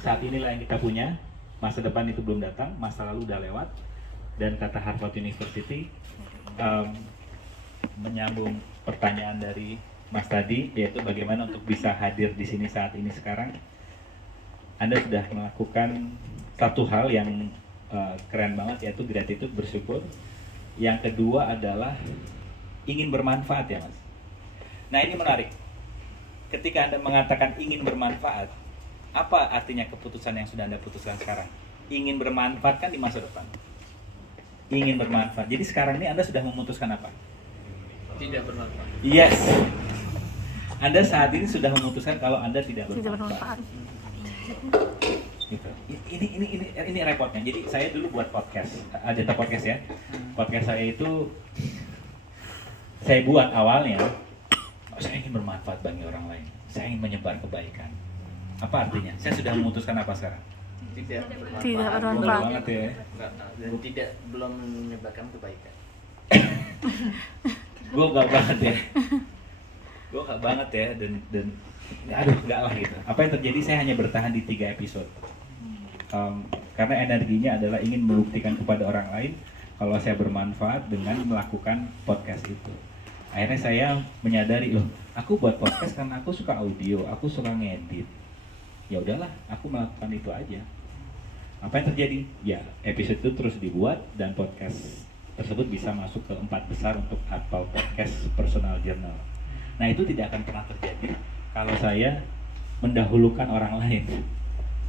saat inilah yang kita punya. Masa depan itu belum datang, masa lalu udah lewat. Dan kata Harvard University, menyambung pertanyaan dari Mas tadi, yaitu bagaimana untuk bisa hadir di sini saat ini sekarang. Anda sudah melakukan satu hal yang keren banget, yaitu gratitude, bersyukur. Yang kedua adalah ingin bermanfaat ya Mas. Nah ini menarik. Ketika Anda mengatakan ingin bermanfaat, apa artinya keputusan yang sudah Anda putuskan sekarang? Ingin bermanfaat kan di masa depan. Ingin bermanfaat. Jadi sekarang ini Anda sudah memutuskan apa? Tidak bermanfaat. Yes. Anda saat ini sudah memutuskan kalau Anda tidak bermanfaat. Gitu. Ini repotnya. Jadi saya dulu buat podcast, Ajanta Podcast ya. Podcast saya itu saya buat awalnya, saya ingin bermanfaat bagi orang lain. Saya ingin menyebar kebaikan. Apa artinya? Saya sudah memutuskan apa sekarang? Tidak bermanfaat. Tidak bermanfaat. Betul banget ya. Dan tidak belum menyebarkan kebaikan. Gue gak banget ya. Gue gak banget ya dan aduh enggak lah gitu. Apa yang terjadi? Saya hanya bertahan di 3 episode. Karena energinya adalah ingin membuktikan kepada orang lain kalau saya bermanfaat dengan melakukan podcast itu. Akhirnya saya menyadari, loh, aku buat podcast karena aku suka audio, aku suka ngedit. Ya udahlah, aku melakukan itu aja. Apa yang terjadi? Ya, episode itu terus dibuat dan podcast tersebut bisa masuk ke 4 besar untuk Apple Podcast Personal Journal. Nah, itu tidak akan pernah terjadi kalau saya mendahulukan orang lain.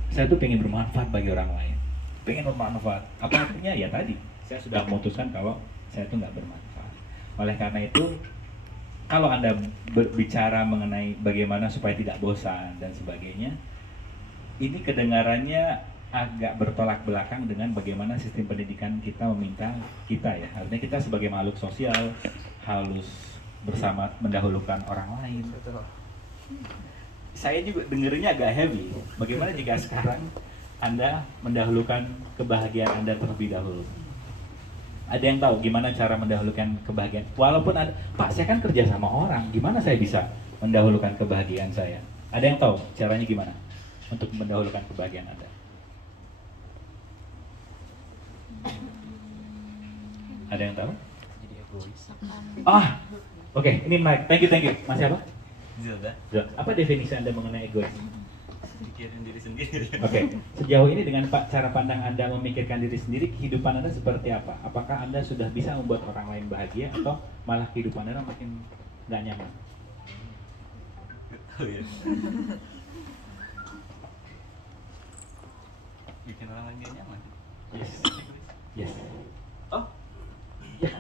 Saya tuh pengen bermanfaat bagi orang lain. Pengen bermanfaat. Apa artinya? Ya tadi, saya sudah memutuskan kalau saya tuh nggak bermanfaat. Oleh karena itu, kalau Anda berbicara mengenai bagaimana supaya tidak bosan dan sebagainya, ini kedengarannya agak bertolak belakang dengan bagaimana sistem pendidikan kita meminta kita ya. Artinya kita sebagai makhluk sosial harus bersama mendahulukan orang lain. Betul. Saya juga dengerinnya agak heavy. Bagaimana jika sekarang Anda mendahulukan kebahagiaan Anda terlebih dahulu? Ada yang tahu gimana cara mendahulukan kebahagiaan? Walaupun ada, Pak, saya kan kerja sama orang, gimana saya bisa mendahulukan kebahagiaan saya? Ada yang tahu caranya gimana untuk mendahulukan kebahagiaan Anda? Ada yang tahu? Jadi egois. Oke, ini menarik. Thank you. Mas siapa? Zilda. Apa definisi Anda mengenai egois? Pikirin diri sendiri. Oke, sejauh ini dengan cara pandang Anda memikirkan diri sendiri, kehidupan Anda seperti apa? Apakah Anda sudah bisa membuat orang lain bahagia atau malah kehidupan Anda makin nggak nyaman? Oh iya. Bikin orang lain gak nyaman. Yes. Oh, ya.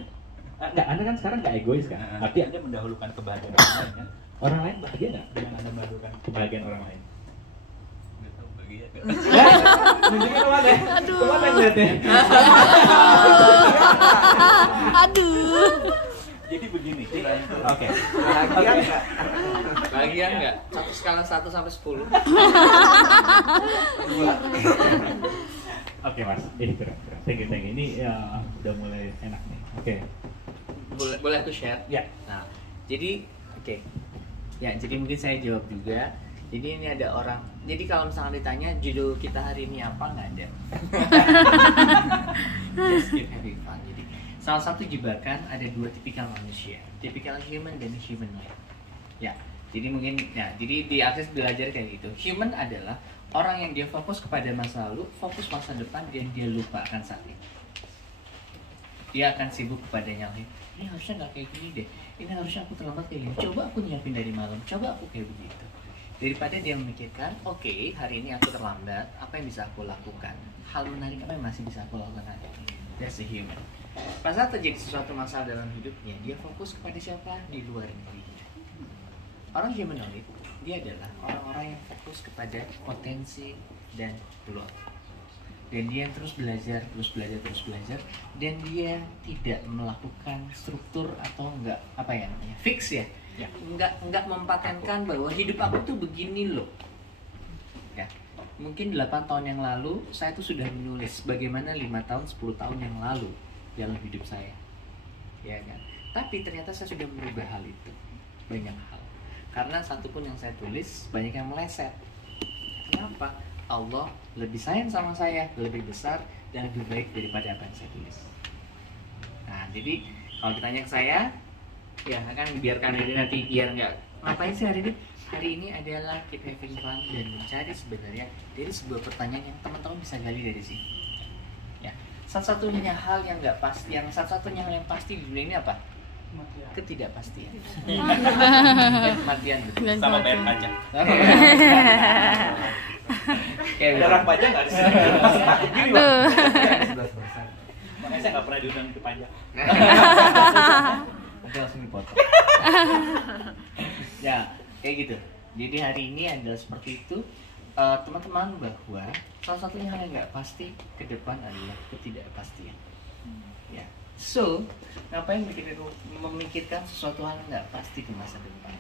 Nggak, Anda kan sekarang nggak egois kan? Arti Anda mendahulukan kebahagiaan orang lain kan? Orang lain bahagia nggak dengan Anda mendahulukan kebahagiaan orang lain? Gak tau bahagia gak. Nunjukin kemana? Kemana yang lihatnya? Aduh. Jadi begini. Oke. Bahagia enggak? Bahagia enggak? Satu skala 1 sampai 10. Oke Mas, keren. Thank you. Ini ya udah mulai enak nih. Oke. Boleh aku share? Ya. Nah, jadi oke. Ya, jadi mungkin saya jawab juga. Jadi ini ada orang. Jadi kalau misalnya ditanya judul kita hari ini apa, nggak ada. Just keep having fun. Jadi salah satu jebakan ada 2 tipikal manusia, tipikal human dan humanoid. Ya, jadi mungkin ya, jadi di akses belajar kayak gitu. Human adalah orang yang dia fokus kepada masa lalu, fokus masa depan, dan dia lupa akan saat ini. Dia akan sibuk kepada nyalahin. Ini harusnya nggak kayak gini deh. Ini harusnya aku terlambat kayak gini. Coba aku nyiapin dari malam. Coba aku kayak begitu. Daripada dia memikirkan, oke, hari ini aku terlambat. Apa yang bisa aku lakukan? Hal menarik apa yang masih bisa aku lakukan hari ini? That's a human. Pas saat terjadi sesuatu masalah dalam hidupnya, dia fokus kepada siapa? Di luar dirinya. Orang humanoid, dia adalah orang-orang yang fokus kepada potensi dan peluang. Dan dia terus belajar, dan dia tidak melakukan struktur atau enggak apa ya namanya fix ya, enggak mempatenkan bahwa hidup aku tuh begini loh. Ya, mungkin 8 tahun yang lalu saya tuh sudah menulis bagaimana 5 tahun, 10 tahun yang lalu dalam hidup saya, ya kan. Tapi ternyata saya sudah merubah hal itu, banyak hal. Karena satu pun yang saya tulis banyak yang meleset. Kenapa? Allah lebih sayang sama saya, lebih besar dan lebih baik daripada apa yang saya tulis. Nah, jadi kalau ditanya ke saya, ya kan biarkan aja nanti, biar nggak ngapain sih hari ini. Hari ini adalah keep having fun dan mencari sebenarnya dari sebuah pertanyaan yang teman-teman bisa gali dari sini. Ya, satu-satunya hal yang nggak pasti, satu-satunya hal yang pasti di dunia ini apa? Ketidakpastian. Kematian betul. Sama bayar pajak. Kayak Ada orang pajak nggak di sini? Gini, Pak. Aduh. 11%. Makanya saya nggak pernah diundang ke pajak. Nanti langsung dipotong. Ya, kayak gitu. Jadi hari ini adalah seperti itu, teman-teman, bahwa salah satunya hal yang nggak pasti ke depan adalah ketidakpastian. Ya, so ngapain memikirkan sesuatu hal yang nggak pasti di masa depan?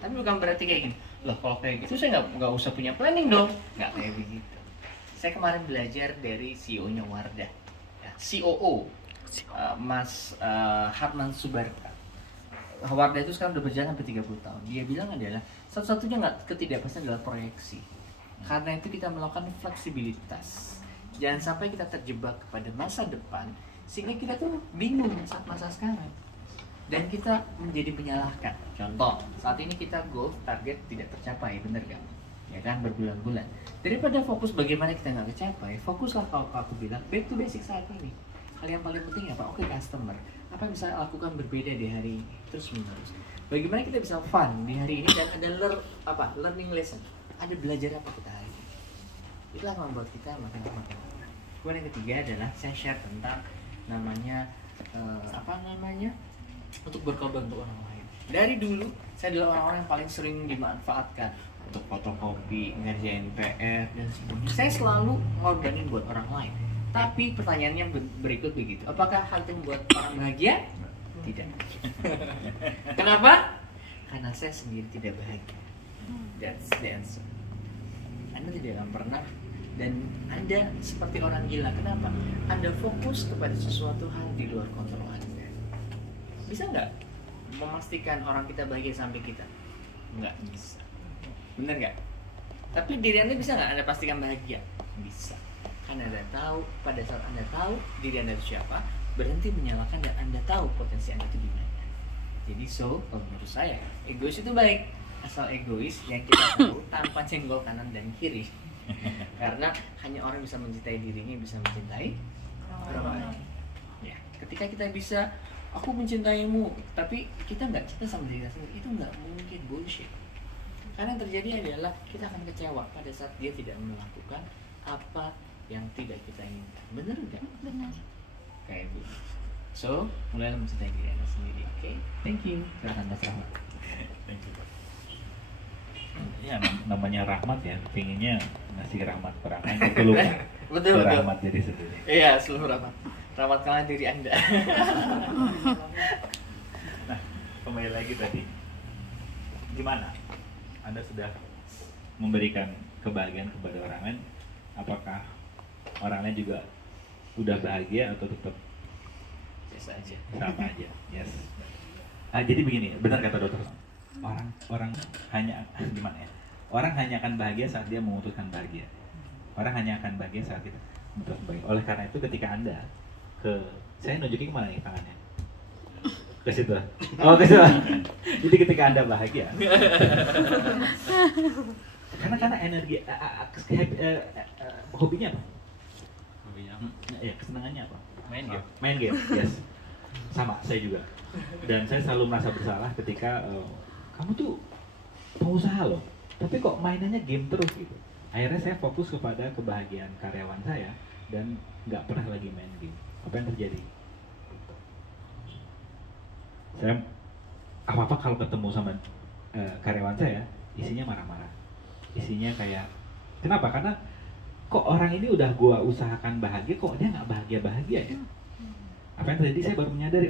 Tapi bukan berarti kayak gini. Loh, kalau kayak gitu saya nggak usah punya planning dong. Nggak kayak begitu. Saya kemarin belajar dari CEO-nya Wardah, ya, COO, Mas Harman Subarta. Wardah itu sekarang udah berjalan sampai 30 tahun. Dia bilang adalah satu-satunya ketidakpastian adalah proyeksi. Karena itu kita melakukan fleksibilitas. Jangan sampai kita terjebak kepada masa depan sehingga kita tuh bingung saat masa sekarang. Dan kita menjadi menyalahkan. Contoh, saat ini kita goal target tidak tercapai, bener gak? Ya kan, berbulan-bulan. Daripada fokus bagaimana kita nggak kecapai, fokuslah kalau aku bilang back to basic saat ini. Hal yang paling penting apa? Oke, customer. Apa yang bisa lakukan berbeda di hari ini? Terus menerus. Bagaimana kita bisa fun di hari ini dan ada learning lesson. Ada belajar apa kita hari ini? Itulah yang membuat kita makin. Kemudian yang ketiga adalah saya share tentang namanya untuk berkorban untuk orang lain. Dari dulu saya adalah orang-orang yang paling sering dimanfaatkan untuk fotokopi, ngerjain PR dan sebagainya. Saya selalu ngorbanin buat orang lain. Tapi pertanyaannya berikut begitu. Apakah hal itu membuat orang bahagia? Tidak. Kenapa? Karena saya sendiri tidak bahagia. That's the answer. Anda tidak akan pernah, dan Anda seperti orang gila. Kenapa? Anda fokus kepada sesuatu hal di luar kontrol Anda. Bisa nggak memastikan orang kita bahagia sampai kita? Nggak bisa. Bener nggak? Tapi diri Anda bisa nggak Anda pastikan bahagia? Bisa. Karena Anda tahu, pada saat Anda tahu diri Anda itu siapa, berhenti menyalahkan dan Anda tahu potensi Anda itu di mana. Jadi kalau menurut saya, egois itu baik. Asal egois yang kita tahu tanpa senggol kanan dan kiri. Karena hanya orang bisa mencintai dirinya bisa mencintai orang lain. Ya, ketika kita bisa, aku mencintaimu, tapi kita nggak cinta sama diri kita sendiri, itu nggak mungkin, bullshit. Karena yang terjadi adalah kita akan kecewa pada saat dia tidak melakukan apa yang tidak kita inginkan. Bener nggak? Benar. Kayak gitu. So, mulailah mencintai diri Anda sendiri. Oke, thank you. Silakan Mas Rahmat. Thank you. Ya, namanya rahmat ya, pinginnya ngasih rahmat ke orang lain, itu lupa. Betul. Rahmat diri sendiri. Iya, seluruh rahmat. Rahmatkanlah diri Anda. Nah, kembali lagi tadi, gimana? Anda sudah memberikan kebahagiaan kepada orang lain, apakah orang lain juga udah bahagia atau tetap Biasa aja. sama aja? Yes. Jadi begini, benar kata dokter. Orang hanya gimana ya? Orang hanya akan bahagia saat dia memutuskan bahagia. Orang hanya akan bahagia saat kita memutuskan bahagia. Oleh karena itu ketika Anda saya nunjukin kemana nih tangannya? Ke situ. Oh, ke situ. Jadi ketika Anda bahagia. karena energi hobinya apa? Ya, kesenangannya apa? Main game. Yes. Sama, saya juga. Dan saya selalu merasa bersalah ketika kamu tuh pengusaha loh, tapi kok mainannya game terus gitu. Akhirnya saya fokus kepada kebahagiaan karyawan saya dan nggak pernah lagi main game. Apa yang terjadi? Saya apa-apa kalau ketemu sama karyawan saya, isinya marah-marah. Isinya kayak, kenapa? Karena kok orang ini udah gua usahakan bahagia, kok dia nggak bahagia-bahagia ya? Apa yang terjadi? Saya baru menyadari,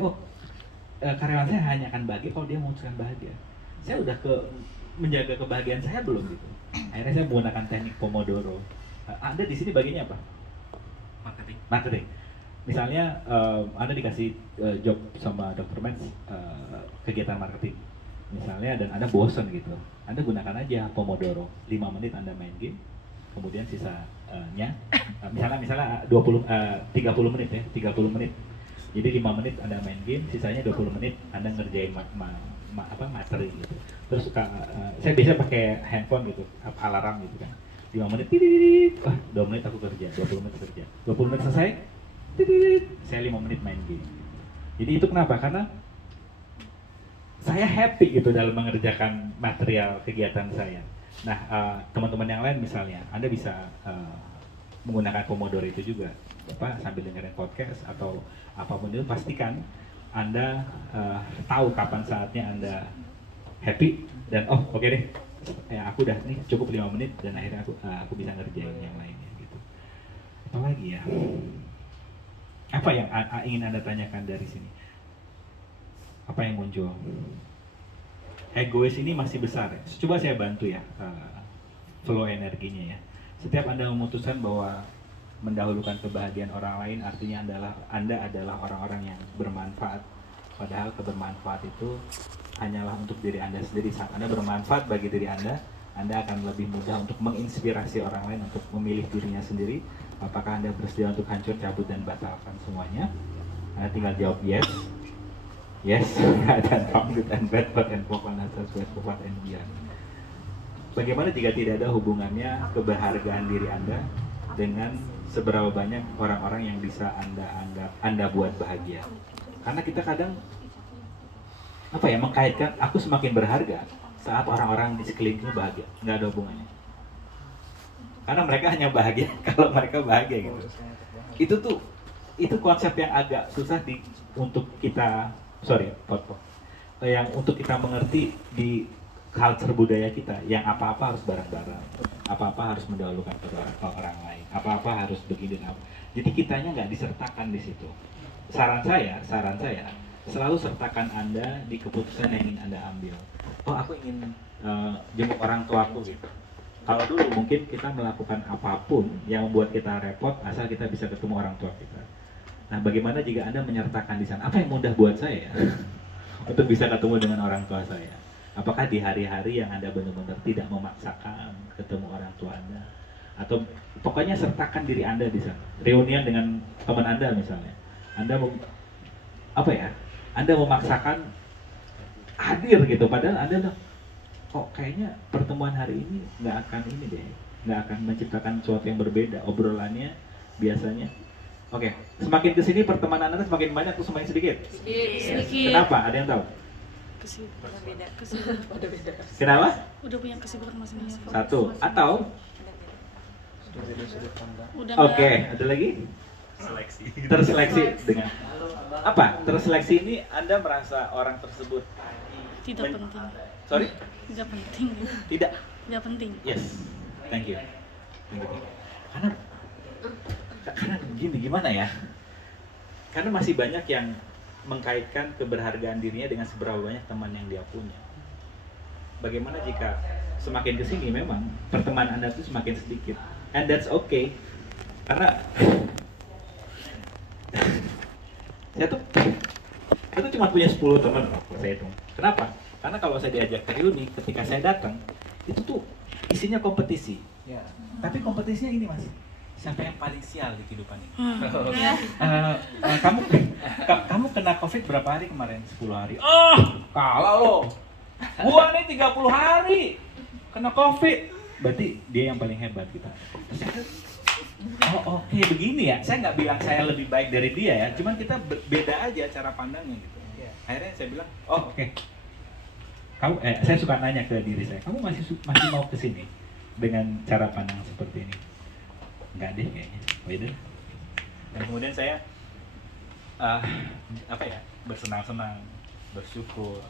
karyawan saya hanya akan bahagia kalau dia memutuskan bahagia. Saya udah menjaga kebahagiaan saya belum gitu. Akhirnya saya menggunakan teknik Pomodoro. Anda di sini bagiannya apa? Marketing. Misalnya Anda dikasih job sama Dr. Mens kegiatan marketing. Misalnya dan Anda bosan gitu. Anda gunakan aja Pomodoro. 5 menit Anda main game, kemudian sisanya misalnya 30 menit ya, 30 menit. Jadi 5 menit Anda main game, sisanya 20 menit Anda ngerjain materi gitu. Terus saya bisa pakai handphone gitu, alarm gitu kan. 5 menit, 2 menit aku kerja, 20 menit kerja. 20 menit selesai, saya 5 menit main game. Jadi itu kenapa? Karena saya happy gitu dalam mengerjakan material kegiatan saya. Nah, teman-teman yang lain misalnya, Anda bisa menggunakan Pomodoro itu juga, sambil dengerin podcast atau apapun itu, pastikan Anda tahu kapan saatnya Anda happy dan oke deh, ya aku udah nih cukup 5 menit dan akhirnya aku bisa ngerjain yang lainnya gitu. Apa lagi ya? Apa yang ingin Anda tanyakan dari sini? Apa yang muncul? Egois ini masih besar ya? Coba saya bantu ya flow energinya ya. Setiap Anda memutuskan bahwa mendahulukan kebahagiaan orang lain, artinya Anda adalah orang-orang yang bermanfaat. Padahal kebermanfaat itu hanyalah untuk diri Anda sendiri. Saat Anda bermanfaat bagi diri Anda akan lebih mudah untuk menginspirasi orang lain untuk memilih dirinya sendiri. Apakah Anda bersedia untuk hancur, cabut, dan batalkan semuanya? Anda tinggal jawab yes. Yes, dan wrong, good and bad, bad and pop, and west, what and beyond. Bagaimana jika tidak ada hubungannya keberhargaan diri Anda dengan seberapa banyak orang-orang yang bisa Anda buat bahagia? Karena kita kadang mengkaitkan aku semakin berharga saat orang-orang di sekelilingku bahagia. Nggak ada hubungannya. Karena mereka hanya bahagia kalau mereka bahagia gitu. Itu konsep yang agak susah untuk kita untuk kita mengerti di culture budaya kita, yang apa-apa harus bareng-bareng, apa-apa harus mendahulukan orang lain, apa-apa harus begini dan apa. Jadi kitanya nggak disertakan di situ. Saran saya selalu sertakan Anda di keputusan yang ingin Anda ambil. Aku ingin jemput orang tuaku gitu. Kalau dulu mungkin kita melakukan apapun yang membuat kita repot asal kita bisa ketemu orang tua kita. Nah, bagaimana jika Anda menyertakan di sana apa yang mudah buat saya untuk bisa ketemu dengan orang tua saya? Apakah di hari-hari yang Anda benar-benar tidak memaksakan ketemu orang tua Anda? Atau pokoknya sertakan diri Anda di sana. Reunian dengan teman Anda misalnya. Anda memaksakan hadir gitu, padahal Anda kayaknya pertemuan hari ini nggak akan menciptakan sesuatu yang berbeda. Obrolannya biasanya semakin kesini pertemanan Anda semakin banyak atau semakin sedikit? Sedikit. Kenapa? Ada yang tahu? Kesibukan beda. Kenapa? Udah punya kesibukan masing-masing. Satu. Atau? Udah ada lagi? Terseleksi dengan apa? Terseleksi ini Anda merasa orang tersebut tidak penting. Sorry? Tidak penting. Tidak. Tidak penting. Yes. Thank you. Karena gimana ya? Karena masih banyak yang mengkaitkan keberhargaan dirinya dengan seberapa banyak teman yang dia punya. Bagaimana jika semakin kesini memang pertemanan Anda itu semakin sedikit, and that's okay. Karena saya tuh cuma punya 10 teman saya itu. Kenapa? Karena kalau saya diajak ke reuni, ketika saya datang itu tuh isinya kompetisi. Ya. Tapi kompetisinya ini Mas, siapa yang paling sial di kehidupan ini? Kamu kena COVID berapa hari kemarin? 10 hari. Kalah lo. Gua nih 30 hari kena COVID. Berarti dia yang paling hebat kita. Oke, begini ya. Saya nggak bilang saya lebih baik dari dia ya. Cuman kita beda aja cara pandangnya gitu. Akhirnya saya bilang, oke. Saya suka nanya ke diri saya, kamu masih mau kesini dengan cara pandang seperti ini? Enggak deh kayaknya, beda. Dan kemudian saya bersenang-senang, bersyukur,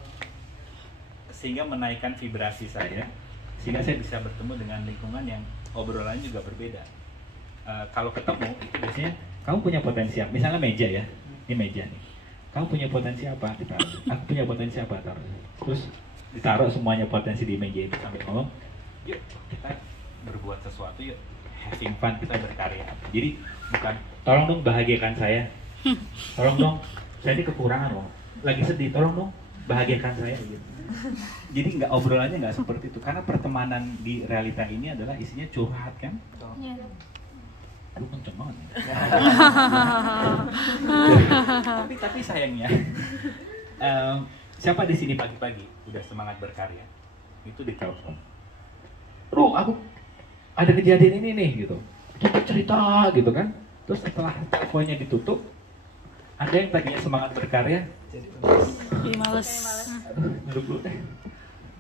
sehingga menaikkan vibrasi saya, sehingga saya bisa bertemu dengan lingkungan yang obrolannya juga berbeda. Kalau ketemu itu biasanya kamu punya potensi apa? Misalnya meja ya, ini meja nih. Kamu punya potensi apa? Aku punya potensi apa? Taruh. Terus ditaruh semuanya potensi di meja itu sampai ngomong, yuk kita berbuat sesuatu, yuk having fun, kita berkarya. Jadi bukan tolong dong bahagiakan saya, tolong dong saya ini kekurangan loh, lagi sedih, tolong dong bahagiakan saya gitu. Jadi nggak obrolannya nggak seperti itu, karena pertemanan di realita ini adalah isinya curhat kan. Iya. Aduh kenceng banget ya. tapi sayangnya siapa di sini pagi-pagi udah semangat berkarya itu ditelepon, Bro, aku ada kejadian ini nih gitu, kita cerita gitu kan. Terus setelah teleponnya ditutup, ada yang tadinya semangat berkarya Ih, males. aduh duduk dulu deh,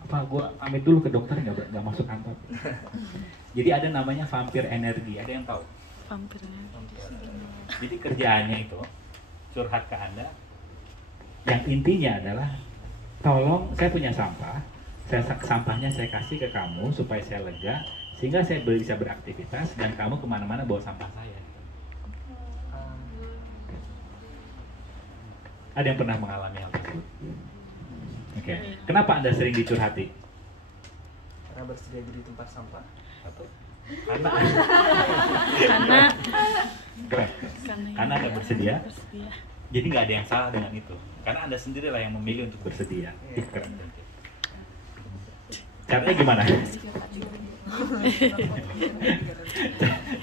apa gue pamit dulu ke dokter, nggak masuk kantor. Jadi ada namanya vampir energi, ada yang tahu? Vampirnya. Jadi kerjaannya itu curhat ke Anda, yang intinya adalah tolong, saya punya sampah, sampahnya saya kasih ke kamu supaya saya lega, sehingga saya bisa beraktivitas dan kamu kemana-mana bawa sampah saya. Ada yang pernah mengalami hal tersebut? Oke. Kenapa Anda sering dicurhati? Karena bersedia jadi tempat sampah. Karena Karena Keren. Karena Anda bersedia. bersedia. Jadi nggak ada yang salah dengan itu. Karena Anda sendirilah yang memilih untuk bersedia. Ih, keren. Caranya gimana?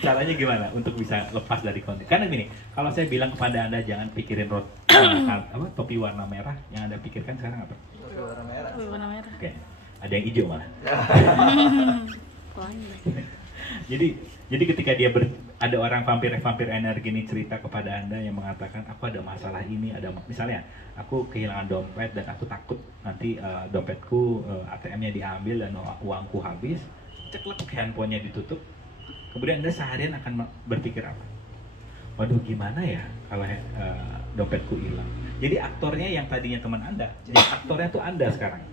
Caranya gimana untuk bisa lepas dari konten? Karena gini, kalau saya bilang kepada Anda jangan pikirin topi warna merah, yang Anda pikirkan sekarang apa? Topi warna merah. Wih, warna merah. Oke, ada yang hijau malah. Pelangi. Jadi ketika ada orang vampir energi ini cerita kepada Anda yang mengatakan aku ada masalah ini, misalnya aku kehilangan dompet dan aku takut nanti dompetku ATM-nya diambil dan uangku habis, ceklek handphonenya ditutup, kemudian Anda seharian akan berpikir apa? Waduh, gimana ya kalau dompetku hilang? Jadi aktornya yang tadinya teman Anda, jadi aktornya tuh Anda sekarang.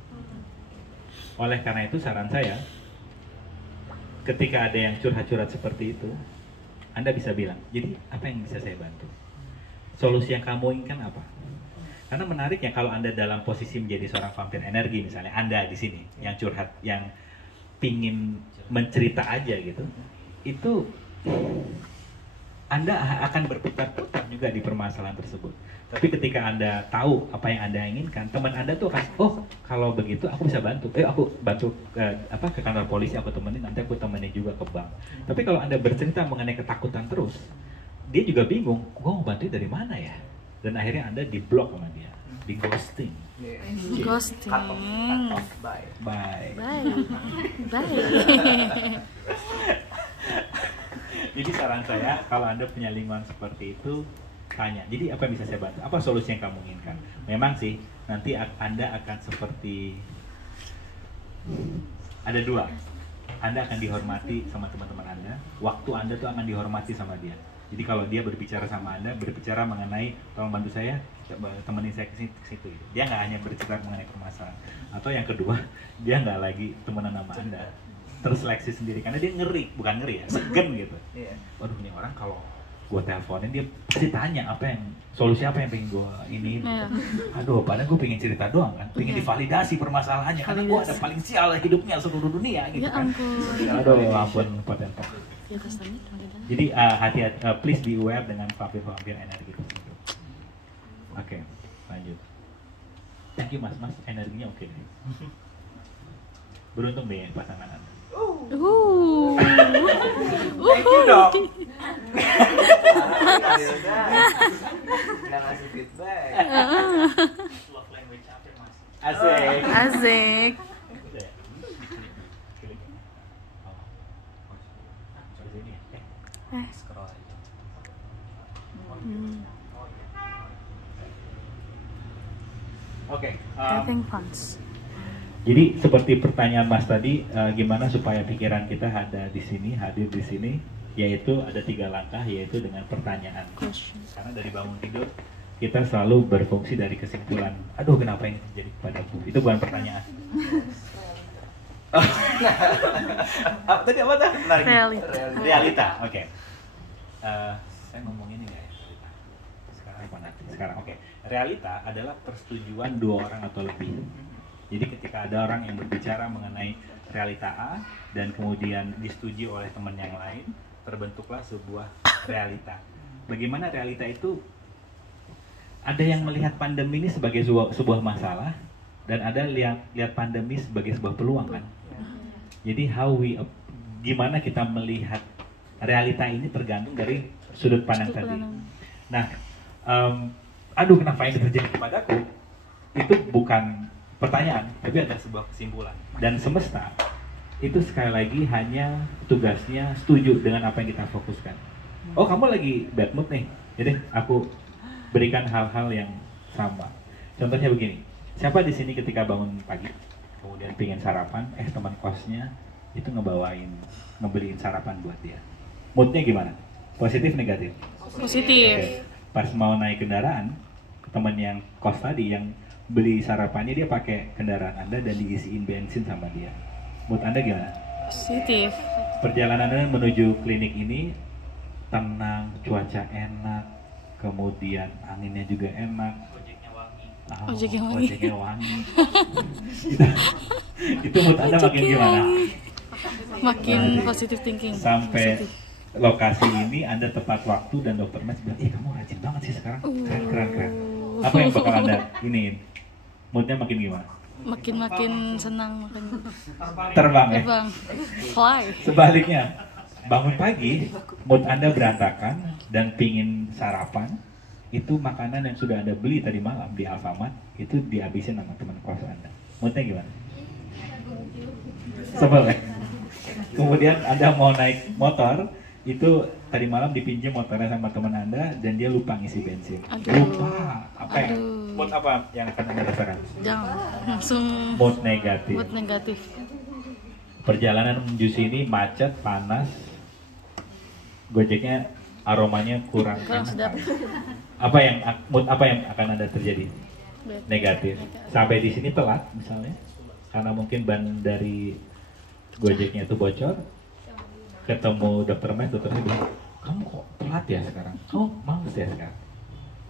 Oleh karena itu saran saya, ketika ada yang curhat-curhat seperti itu, Anda bisa bilang, jadi apa yang bisa saya bantu? Solusi yang kamu inginkan apa? Karena menariknya kalau Anda dalam posisi menjadi seorang vampir energi, misalnya Anda di sini yang curhat, yang pingin mencerita aja gitu, itu Anda akan berputar-putar juga di permasalahan tersebut. Tapi ketika Anda tahu apa yang Anda inginkan, teman Anda tuh akan, oh kalau begitu aku bisa bantu. Aku bantu ke kantor polisi, aku temenin, nanti aku temenin juga ke bank. Tapi kalau Anda bercerita mengenai ketakutan terus, dia juga bingung, gue mau bantu dari mana ya? Dan akhirnya Anda di-block sama dia, di-ghosting. Ghosting. Cut off, bye. Bye. Bye. Bye. Jadi saran saya, kalau Anda punya lingkungan seperti itu, tanya, jadi apa yang bisa saya bantu? Apa solusi yang kamu inginkan? Memang sih, nanti Anda akan seperti, ada dua, Anda akan dihormati sama teman-teman Anda, waktu Anda tuh akan dihormati sama dia. Jadi kalau dia berbicara sama Anda, berbicara mengenai, tolong bantu saya, temenin saya ke situ. Dia nggak hanya bercerita mengenai permasalahan. Atau yang kedua, dia nggak lagi temenan sama Anda, terseleksi sendiri, karena dia ngeri, bukan ngeri ya, segen gitu. Waduh, ini orang kalau gue teleponin dia pasti tanya solusi apa yang pengen gue ini. Aduh, padahal gue pengen cerita doang kan, pengen divalidasi permasalahannya, karena gue ada paling sial hidupnya seluruh dunia gitu Ya kan. ampun. Aduh, ampun potentok. Ya kastanya Jadi hati-hati, please be aware dengan vampir energi tersebut. Oke, lanjut. Thank you mas, energinya oke deh. Beruntung deh pasangan Anda. Thank you dong. Nggak ngasih feedback. Love language apa mas? Asik. Asik. Scroll aja. Oke. Having funds. Jadi seperti pertanyaan Mas tadi, gimana supaya pikiran kita ada di sini, hadir di sini, yaitu ada 3 langkah, yaitu dengan pertanyaan. Karena dari bangun tidur kita selalu berfungsi dari kesimpulan. Aduh, kenapa ini terjadi kepadaku? Itu bukan pertanyaan. Tadi apa tuh? Realita. Realita. Oke. Saya ngomong ini nggak ya? Realita. Sekarang apa nanti? Sekarang oke. Realita adalah persetujuan 2 orang atau lebih. Jadi ketika ada orang yang berbicara mengenai realita A dan kemudian disetujui oleh teman yang lain, terbentuklah sebuah realita. Bagaimana realita itu? Ada yang melihat pandemi ini sebagai sebuah masalah, Dan ada lihat pandemi sebagai sebuah peluang kan. Jadi gimana kita melihat realita ini tergantung dari sudut pandang tadi. Nah, kenapa ini terjadi kepadaku? Itu bukan pertanyaan, tapi ada sebuah kesimpulan. Dan semesta itu sekali lagi hanya tugasnya setuju dengan apa yang kita fokuskan. Oh, kamu lagi bad mood nih, jadi aku berikan hal-hal yang sama. Contohnya begini, siapa di sini ketika bangun pagi, kemudian pingin sarapan, teman kosnya itu ngebeliin sarapan buat dia. Moodnya gimana? Positif, negatif? Positif. Pas mau naik kendaraan, teman yang kos tadi yang beli sarapannya dia pakai kendaraan Anda dan diisiin bensin sama dia. Mood Anda gimana? Positif. Perjalanan Anda menuju klinik ini tenang, cuaca enak, kemudian anginnya juga enak. Ojeknya wangi. Ojeknya wangi. Itu mood Anda makin gimana? Makin positive thinking. Sampai Positif. lokasi ini Anda tepat waktu dan dokter Mas bilang, kamu rajin banget sih sekarang, keren. Apa yang bakal Anda iniin? Moodnya makin gimana? Makin senang, makin Terbang ya? terbang. Fly. Sebaliknya, bangun pagi, mood Anda berantakan dan pingin sarapan, itu makanan yang sudah Anda beli tadi malam di Alfamart, itu dihabisin sama teman kos Anda. Moodnya gimana? Sebel ya? Kemudian Anda mau naik motor, itu tadi malam dipinjam motornya sama teman Anda dan dia lupa ngisi bensin. Aduh. Lupa. Apa ya? Aduh. Mood apa yang akan Anda rasakan? Jangan langsung Mood negatif. mood negatif. Perjalanan menuju sini macet, panas, Gojeknya aromanya kurang sedap. Apa yang akan Anda terjadi? Negatif. Sampai di sini telat misalnya, karena mungkin ban dari Gojeknya itu bocor. Ketemu dokter Mas, dokternya bilang, kamu kok telat ya sekarang? Kamu males ya sekarang?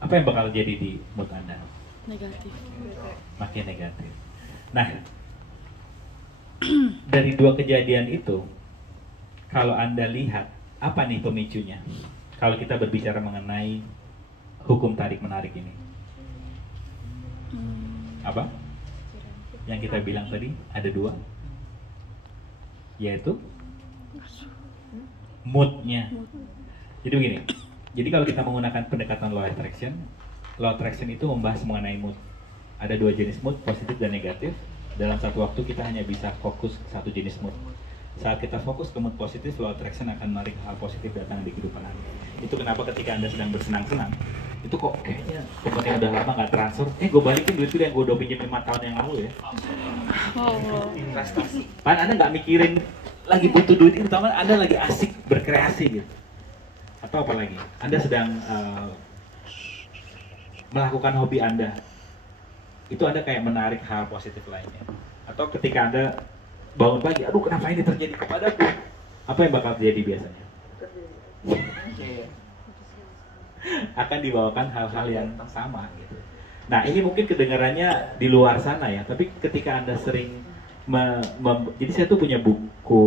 Apa yang bakal jadi di mood Anda? Negatif. Makin negatif. Nah, dari dua kejadian itu, kalau Anda lihat, apa nih pemicunya? Kalau kita berbicara mengenai hukum tarik-menarik ini. Apa? Yang kita bilang tadi, ada dua. Yaitu moodnya. Jadi begini, jadi kalau kita menggunakan pendekatan law attraction itu membahas mengenai mood. Ada dua jenis mood, positif dan negatif. Dalam satu waktu kita hanya bisa fokus ke satu jenis mood. Saat kita fokus ke mood positif, law attraction akan menarik hal positif datang di kehidupan Anda. Itu kenapa ketika Anda sedang bersenang-senang, itu kok kayaknya pokoknya udah lama nggak transfer, gue balikin duit itu yang gue udah pinjam 5 tahun yang lalu ya. Investasi. Padahal Anda nggak mikirin lagi butuh duit itu, teman Anda lagi asik berkreasi gitu. Atau apa lagi? Anda sedang melakukan hobi Anda. Itu Anda kayak menarik hal positif lainnya. Atau ketika Anda bangun pagi, aduh kenapa ini terjadi kepadaku? Apa yang bakal terjadi biasanya? Akan dibawakan hal-hal yang sama gitu. Nah ini mungkin kedengarannya di luar sana ya, tapi ketika Anda sering jadi saya tuh punya buku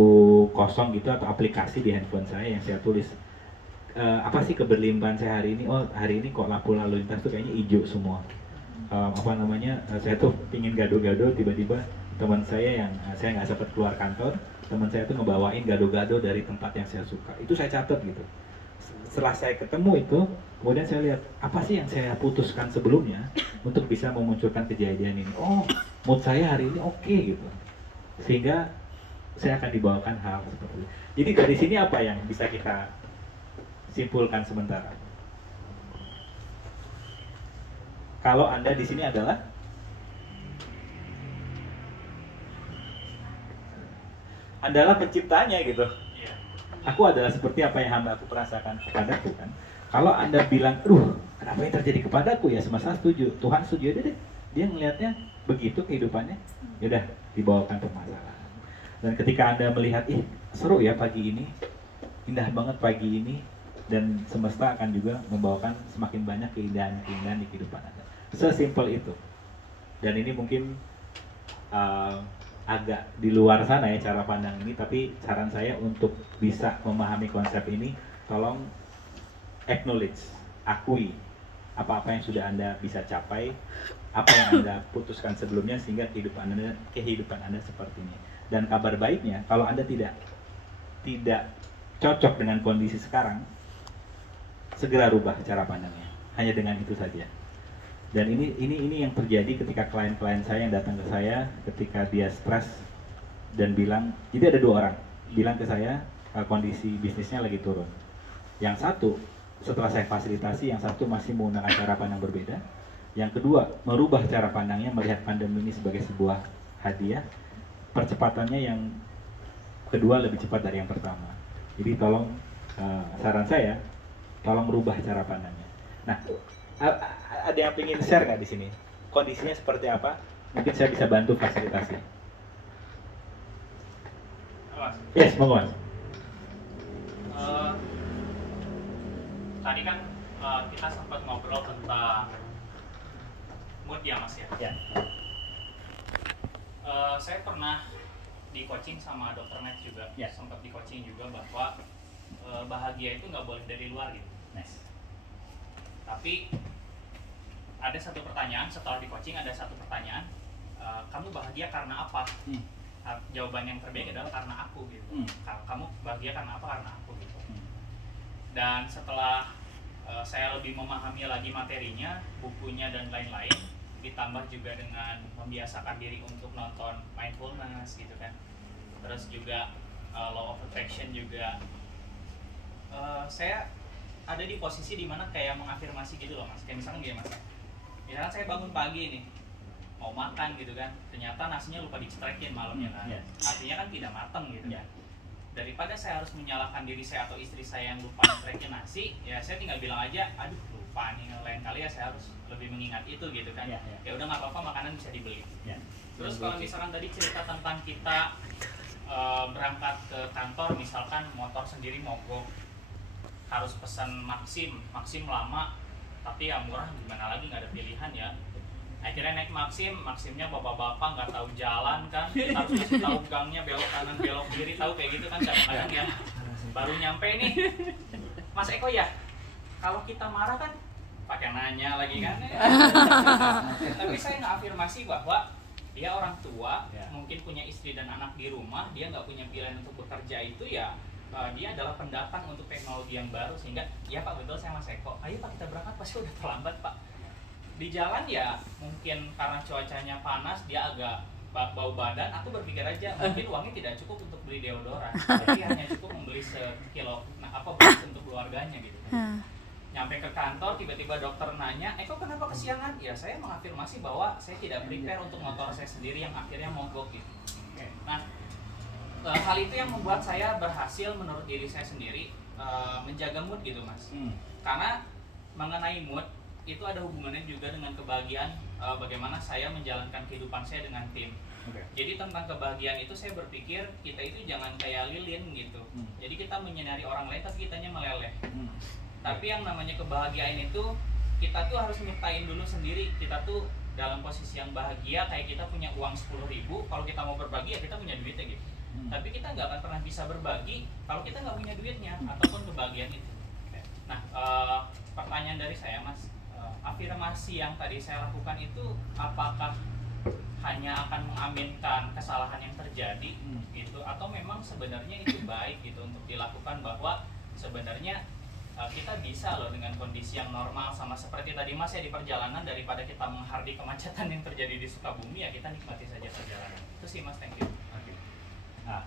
kosong gitu atau aplikasi di handphone saya yang saya tulis apa sih keberlimpahan saya hari ini? Oh hari ini kok lampu lalu lintas tuh kayaknya hijau semua. Saya tuh pingin gado-gado, tiba-tiba teman saya yang saya nggak sempat keluar kantor, teman saya tuh ngebawain gado-gado dari tempat yang saya suka. Itu saya catat gitu. Setelah saya ketemu itu, kemudian saya lihat apa sih yang saya putuskan sebelumnya untuk bisa memunculkan kejadian ini. Oh, mood saya hari ini oke gitu. Sehingga saya akan dibawakan hal seperti itu. Jadi dari sini apa yang bisa kita simpulkan sementara? Kalau Anda di sini adalah penciptanya gitu. Aku adalah seperti apa yang hamba aku perasakan kepadaku kan. Kalau Anda bilang, kenapa yang terjadi kepadaku ya? Semasa setuju, Tuhan setuju deh. Dia ngelihatnya begitu kehidupannya, yaudah dibawakan permasalahan. Dan ketika Anda melihat, seru ya pagi ini, indah banget pagi ini, dan semesta akan juga membawakan semakin banyak keindahan-keindahan di kehidupan Anda. Sesimpel itu. Dan ini mungkin agak di luar sana ya cara pandang ini, tapi saran saya untuk bisa memahami konsep ini, tolong acknowledge, akui apa-apa yang sudah Anda bisa capai, apa yang Anda putuskan sebelumnya sehingga kehidupan Anda seperti ini. Dan kabar baiknya, kalau Anda tidak cocok dengan kondisi sekarang, segera rubah cara pandangnya. Hanya dengan itu saja. Dan ini yang terjadi ketika klien-klien saya yang datang ke saya ketika dia stres dan bilang, jadi ada 2 orang bilang ke saya kondisi bisnisnya lagi turun. Yang satu setelah saya fasilitasi, yang satu masih menggunakan cara pandang berbeda. Yang kedua merubah cara pandangnya, melihat pandemi ini sebagai sebuah hadiah. Percepatannya yang kedua lebih cepat dari yang pertama. Jadi tolong, saran saya, tolong rubah cara pandangnya. Nah, ada yang ingin share nggak di sini? Kondisinya seperti apa? Mungkin saya bisa bantu fasilitasi. Yes, monggo Mas. Tadi kan kita sempat ngobrol tentang mood ya Mas ya. Ya. Saya pernah di coaching sama Dr. Matt juga, Ya. sempat di coaching juga bahwa bahagia itu nggak boleh dari luar gitu. Nice. Tapi ada satu pertanyaan setelah di coaching, ada satu pertanyaan, kamu bahagia karena apa? Jawaban yang terbaik adalah karena aku gitu. Kamu bahagia karena apa? Karena aku gitu. Dan setelah saya lebih memahami lagi materinya, bukunya dan lain-lain, ditambah juga dengan membiasakan diri untuk nonton mindfulness gitu kan, terus juga law of attraction juga, saya ada di posisi dimana kayak mengafirmasi gitu loh Mas. Kayak misalkan gini Mas, misalkan saya bangun pagi nih mau makan gitu kan, ternyata nasinya lupa dicetrekin malamnya kan, artinya kan tidak mateng gitu kan. Daripada saya harus menyalahkan diri saya atau istri saya yang lupa nyetrekin nasi, ya saya tinggal bilang aja, aduh lupa nih, lain kali ya saya harus lebih mengingat itu gitu kan. Ya udah nggak apa-apa, makanan bisa dibeli. Terus kalau misalkan tadi cerita tentang kita berangkat ke kantor, misalkan motor sendiri mogok, harus pesan Maxim lama, tapi ya murah, gimana lagi, nggak ada pilihan ya. Akhirnya naik Maximnya bapak-bapak nggak tahu jalan kan, harus kasih tahu gangnya, belok kanan belok kiri, tahu kayak gitu kan kadang-kadang ya. Baru nyampe nih, Mas Eko ya, kalau kita marah kan pakai nanya lagi kan. Tapi saya nggak afirmasi bahwa dia orang tua, mungkin punya istri dan anak di rumah, dia nggak punya pilihan untuk bekerja, itu ya dia adalah pendatang untuk teknologi yang baru, sehingga ya Pak betul saya Mas Eko, ayo Pak kita berangkat, pasti udah terlambat Pak. Di jalan ya mungkin karena cuacanya panas dia agak bau badan, aku berpikir aja mungkin uangnya tidak cukup untuk beli deodoran, jadi hanya cukup membeli sekilo beras untuk keluarganya gitu. Nyampe ke kantor tiba-tiba dokter nanya, Eko kenapa kesiangan? Ya saya mengafirmasi bahwa saya tidak prepare untuk motor saya sendiri yang akhirnya mogok gitu. Nah hal itu yang membuat saya berhasil menurut diri saya sendiri menjaga mood gitu Mas. Karena mengenai mood itu ada hubungannya juga dengan kebahagiaan, bagaimana saya menjalankan kehidupan saya dengan tim. Jadi tentang kebahagiaan itu saya berpikir kita itu jangan kayak lilin gitu. Jadi kita menyinari orang lain tapi kitanya meleleh. Tapi yang namanya kebahagiaan itu kita tuh harus nyiptain dulu sendiri. Kita tuh dalam posisi yang bahagia, kayak kita punya uang 10.000, kalau kita mau berbagi ya kita punya duitnya gitu. Tapi kita nggak akan pernah bisa berbagi kalau kita nggak punya duitnya ataupun kebahagiaan itu. Nah pertanyaan dari saya Mas, afirmasi yang tadi saya lakukan itu apakah hanya akan mengaminkan kesalahan yang terjadi gitu, atau memang sebenarnya itu baik gitu untuk dilakukan, bahwa sebenarnya kita bisa loh dengan kondisi yang normal, sama seperti tadi Mas ya di perjalanan, daripada kita menghardi kemacetan yang terjadi di Sukabumi, ya kita nikmati saja perjalanan. Itu sih Mas, thank you. Nah,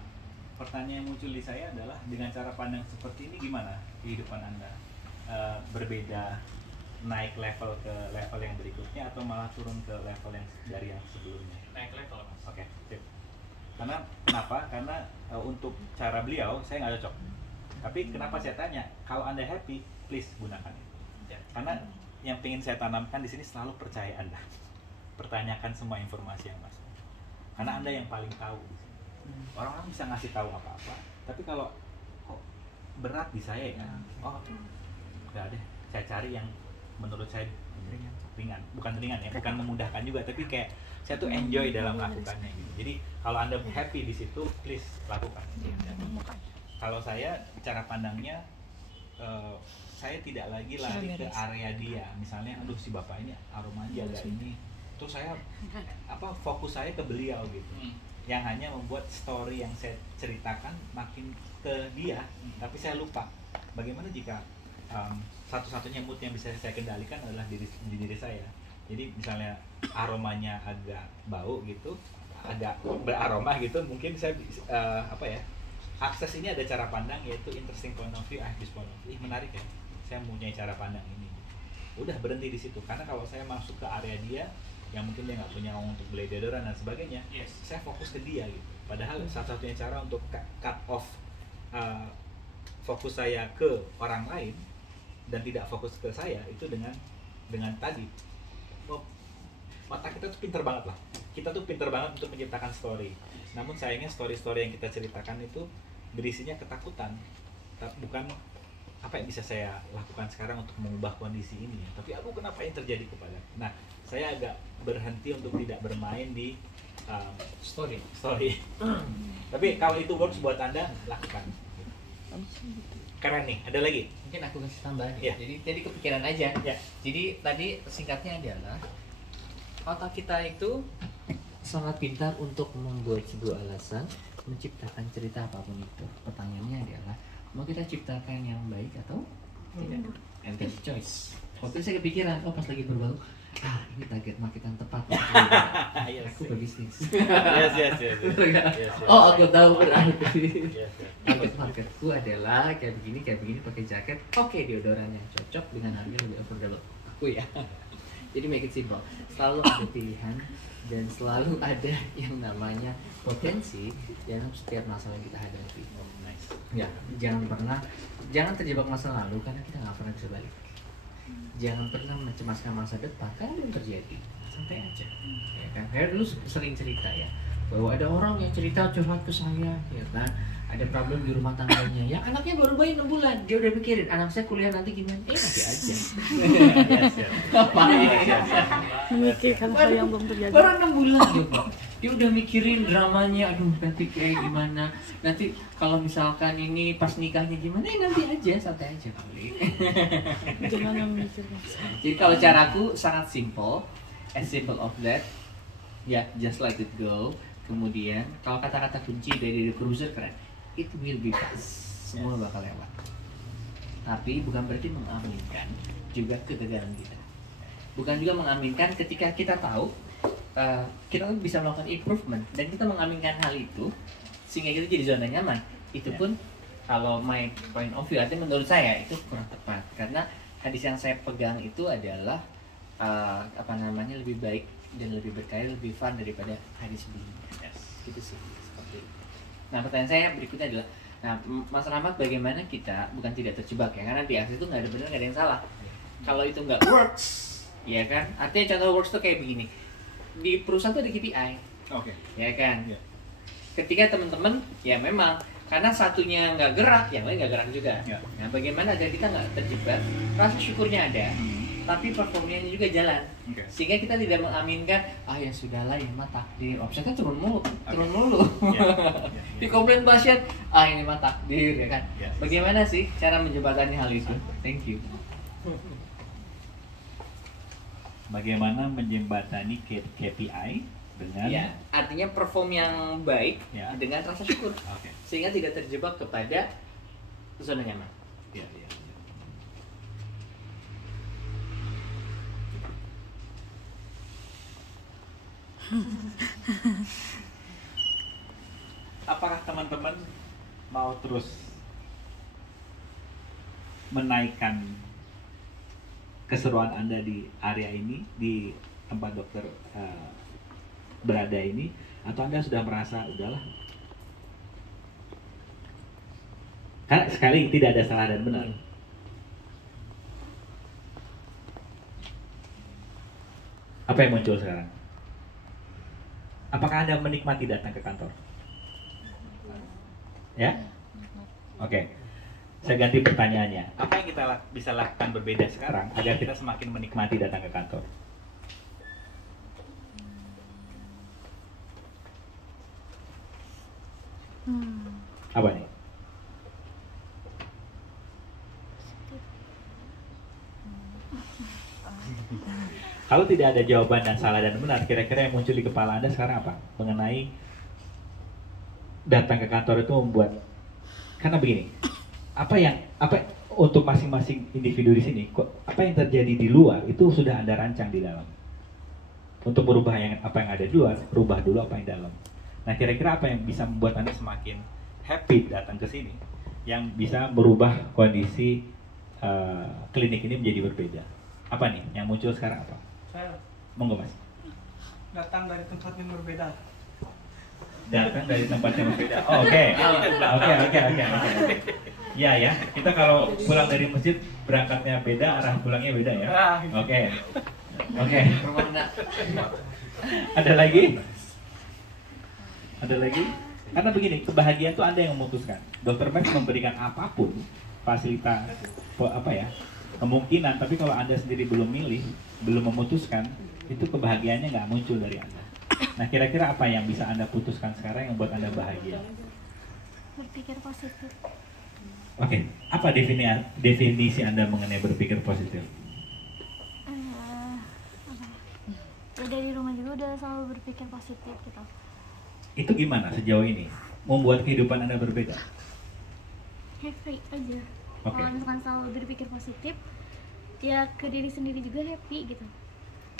pertanyaan yang muncul di saya adalah dengan cara pandang seperti ini gimana kehidupan Anda? Berbeda, naik level ke level yang berikutnya, atau malah turun ke level yang dari yang sebelumnya? Naik level Mas. Oke, sip. Karena kenapa? Karena untuk cara beliau saya nggak cocok. Tapi kenapa saya tanya? Kalau Anda happy, please gunakan itu. Karena yang ingin saya tanamkan di sini selalu percaya Anda. Pertanyakan semua informasi yang masuk. Karena Anda yang paling tahu di sini. Orang-orang bisa ngasih tahu apa-apa, tapi kalau berat di saya ya, udah deh, saya cari yang menurut saya ringan. Bukan ringan ya, bukan memudahkan juga, tapi kayak saya tuh enjoy dalam melakukannya gitu. Jadi kalau Anda happy di situ, please lakukan. Kalau saya cara pandangnya, saya saya tidak lagi lari ke area dia. Misalnya, aduh si bapak ini aromanya agak ini. Terus saya fokus saya ke beliau gitu. Yang hanya membuat story yang saya ceritakan makin ke dia, tapi saya lupa bagaimana jika satu-satunya mood yang bisa saya kendalikan adalah diri saya. Jadi misalnya aromanya agak bau gitu, agak beraroma gitu, mungkin saya akses ini ada cara pandang, yaitu interesting point of view, this point of view. Menarik ya, saya punya cara pandang ini. Udah berhenti di situ, karena kalau saya masuk ke area dia yang mungkin dia nggak punya uang untuk beli deodoran dan sebagainya, saya fokus ke dia gitu. Padahal satu-satunya cara untuk cut off fokus saya ke orang lain dan tidak fokus ke saya itu dengan tadi, mata kita tuh pinter banget lah. Kita tuh pinter banget untuk menciptakan story. Namun sayangnya story-story yang kita ceritakan itu berisinya ketakutan. Bukan apa yang bisa saya lakukan sekarang untuk mengubah kondisi ini, tapi aduh kenapa yang terjadi kepada. Nah, saya agak berhenti untuk tidak bermain di story. Tapi kalau itu works buat Anda, lakukan. Keren nih, ada lagi? Mungkin aku kasih tambahan ya. Jadi kepikiran aja. Ya. Jadi tadi singkatnya adalah otak kita itu sangat pintar untuk membuat sebuah alasan, menciptakan cerita apapun itu. Pertanyaannya adalah mau kita ciptakan yang baik atau tidak? And that's the choice. Waktu itu saya kepikiran, pas lagi berbau, ini target market yang tepat. Aku berbisnis. Yes. Oh, aku tahu berarti. Target marketku adalah kayak begini pakai jaket. Oke, deodoran yang cocok dengan harga lebih affordable. Aku ya. Jadi make it simple. Selalu ada pilihan dan selalu ada yang namanya potensi dalam setiap masalah yang kita hadapi. Ya, jangan terjebak masa lalu karena kita nggak pernah bisa balik. Jangan pernah mencemaskan masa depan karena belum terjadi. Santai aja. Ya kan? Saya dulu sering cerita ya bahwa ada orang yang cerita curhat ke saya, ya kan? Ada problem di rumah tangganya. Ya anaknya baru bayi 6 bulan, dia udah mikirin anak saya kuliah nanti gimana? Nanti aja. Memikirkan hal yang belum terjadi. Baru 6 bulan juga. Dia udah mikirin dramanya, aduh nanti kayak gimana. Nanti kalau misalkan ini pas nikahnya gimana? Nanti aja, santai aja kali. Jangan memikirkan. Jadi kalau caraku sangat simple, as simple of that. Ya, just let it go. Kemudian kalau kata-kata kunci dari The Cruiser keren, it will be fast. Semua bakal lewat. Tapi bukan berarti mengaminkan juga kegagalan kita. Bukan juga mengaminkan ketika kita tahu kita bisa melakukan improvement dan kita mengaminkan hal itu sehingga kita jadi zona nyaman. Itu pun kalau my point of view, artinya menurut saya itu kurang tepat karena hadis yang saya pegang itu adalah lebih baik dan lebih berkaya, lebih fun daripada hadis sebelumnya. Gitu sih, seperti itu. Nah, pertanyaan saya berikutnya adalah, Mas Rahmat, bagaimana kita bukan tidak terjebak ya, karena di akses itu nggak ada benar, nggak ada yang salah. Kalau itu nggak works, ya kan? Artinya contoh works tuh kayak begini. Di perusahaan tuh ada KPI, ya kan? Ketika teman-teman, ya memang karena satunya nggak gerak, yang lain nggak gerak juga. Nah, bagaimana agar kita nggak terjebak? Rasa syukurnya ada. Tapi performanya juga jalan, sehingga kita tidak mengaminkan ya sudahlah ya mah takdir, omsetnya turun mulu. Dikomplain pasien, ini mah takdir, ya kan? Bagaimana sih cara menjembatani hal itu? Thank you. Bagaimana menjembatani KPI dengan artinya perform yang baik dengan rasa syukur, sehingga tidak terjebak kepada zona nyaman. Apakah teman-teman mau terus menaikkan keseruan Anda di area ini, di tempat dokter berada ini, atau Anda sudah merasa udahlah? Karena sekali tidak ada salah dan benar. Apa yang muncul sekarang? Apakah Anda menikmati datang ke kantor? Ya? Oke. Saya ganti pertanyaannya. Apa yang kita bisa lakukan berbeda sekarang agar kita semakin menikmati datang ke kantor? Apa nih? Kalau tidak ada jawaban dan salah dan benar, kira-kira yang muncul di kepala Anda sekarang apa? Mengenai datang ke kantor itu membuat, karena begini, apa untuk masing-masing individu di sini, apa yang terjadi di luar itu sudah Anda rancang di dalam. Untuk berubah apa yang ada di luar, rubah dulu apa yang dalam. Nah, kira-kira apa yang bisa membuat Anda semakin happy datang ke sini, yang bisa merubah kondisi klinik ini menjadi berbeda? Apa nih yang muncul sekarang apa? Saya Monggo Mas. datang dari tempat yang berbeda. Datang dari tempat yang berbeda. Oh, oke. Ya. Kita kalau pulang dari masjid berangkatnya beda, arah pulangnya beda ya. Oke. Rumah Anda. Ada lagi? Karena begini, kebahagiaan itu Anda yang memutuskan. Dr. Max memberikan apapun, fasilitas, kemungkinan, tapi kalau Anda sendiri belum milih, belum memutuskan, itu kebahagiaannya nggak muncul dari Anda. Nah, kira-kira apa yang bisa Anda putuskan sekarang yang buat Anda bahagia? Berpikir positif. Oke, apa definisi Anda mengenai berpikir positif? Ya dari rumah juga udah selalu berpikir positif gitu. Itu gimana sejauh ini? Membuat kehidupan Anda berbeda? Happy aja. Oke. Kalau misalkan selalu berpikir positif, ya ke diri sendiri juga happy gitu.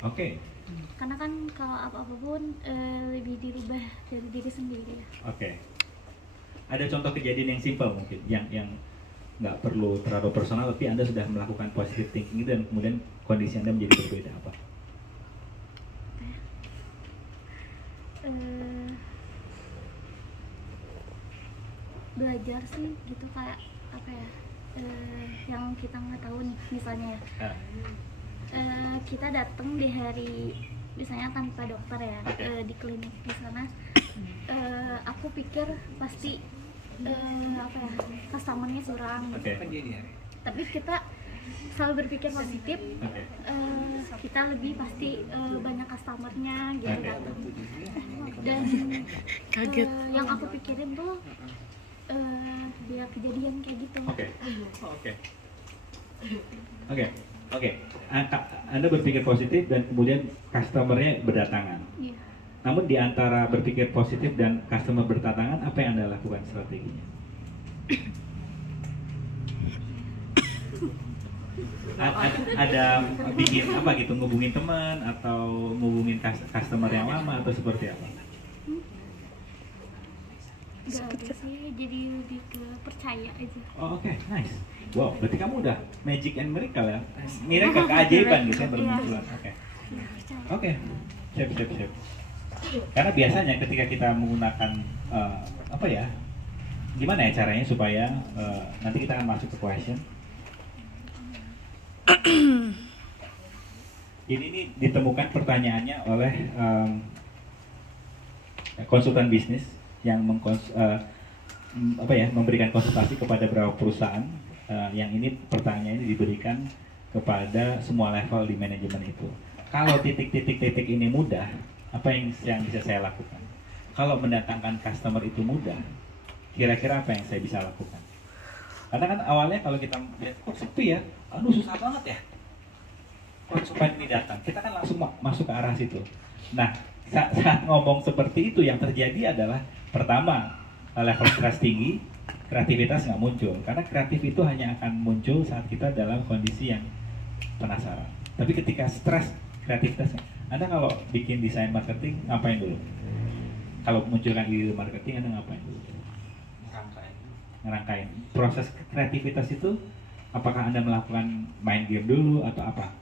Oke. Karena kan kalau apapun lebih dirubah dari diri sendiri. Oke. Ada contoh kejadian yang simpel mungkin, yang nggak perlu terlalu personal, tapi Anda sudah melakukan positive thinking dan kemudian kondisi Anda menjadi berbeda apa? Belajar sih gitu, kayak apa ya, yang kita nggak tahu nih misalnya ya. Kita datang di hari misalnya tanpa dokter ya, di klinik di sana, aku pikir pasti customernya curang gitu. Tapi kita selalu berpikir positif, kita lebih pasti banyak customernya gitu kan. Dan Kaget. yang aku pikirin tuh dia kejadian kayak gitu. Oke. Anda berpikir positif dan kemudian customernya berdatangan. Iya. Namun di antara berpikir positif dan customer berdatangan, apa yang Anda lakukan strateginya? Ada bikin apa gitu, ngubungin teman atau ngubungin customer yang lama atau seperti apa? Gak ada sih, jadi lebih ke percaya aja. Oh, oke, nice. Wow, berarti kamu udah magic and miracle ya? Miracle, keajaiban gitu ya bermunculan. Oke, siap. Karena biasanya ketika kita menggunakan gimana ya caranya supaya nanti kita akan masuk ke question. Ini ditemukan pertanyaannya oleh konsultan bisnis yang memberikan konsultasi kepada beberapa perusahaan. Yang ini pertanyaannya diberikan kepada semua level di manajemen itu. Kalau titik-titik ini mudah, apa yang bisa saya lakukan? Kalau mendatangkan customer itu mudah, kira-kira apa yang saya bisa lakukan? Karena kan awalnya kalau kita lihat kok sepi ya, aduh susah banget ya konsumen ini datang, kita kan langsung masuk ke arah situ. Nah, saat ngomong seperti itu yang terjadi adalah pertama, level stres tinggi, kreativitas nggak muncul. Karena kreatif itu hanya akan muncul saat kita dalam kondisi yang penasaran. Tapi ketika stres, kreativitas, Anda kalau bikin desain marketing ngapain dulu? Kalau munculkan ide marketing, Anda ngapain dulu? Ngerangkain. Proses kreativitas itu, apakah Anda melakukan main game dulu atau apa?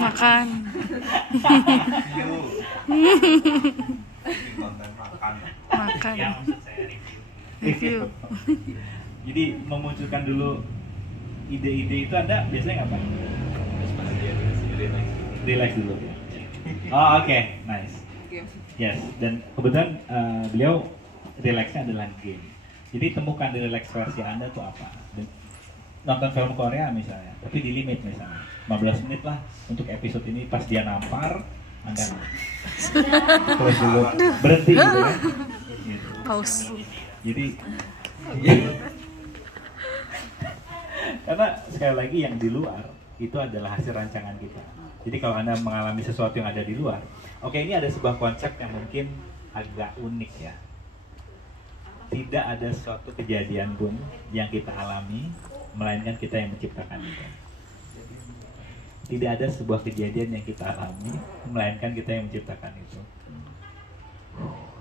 Makan. Makan. Review. Jadi memunculkan dulu ide-ide itu Anda biasanya ngapain? Relax dulu ya. Oh, oke, nice. Yes, dan kebetulan beliau relaxnya adalah game. Jadi temukan di relax versi Anda tuh apa. Nonton film Korea misalnya, tapi di limit misalnya 15 menit lah untuk episode ini. Pas dia nampar, Anda terus dulu berhenti gitu ya. Gitu. Pause. Jadi karena sekali lagi yang di luar itu adalah hasil rancangan kita. Jadi kalau Anda mengalami sesuatu yang ada di luar, oke, ini ada sebuah konsep yang mungkin agak unik ya. Tidak ada suatu kejadian pun yang kita alami, melainkan kita yang menciptakan itu. Tidak ada sebuah kejadian yang kita alami, melainkan kita yang menciptakan itu.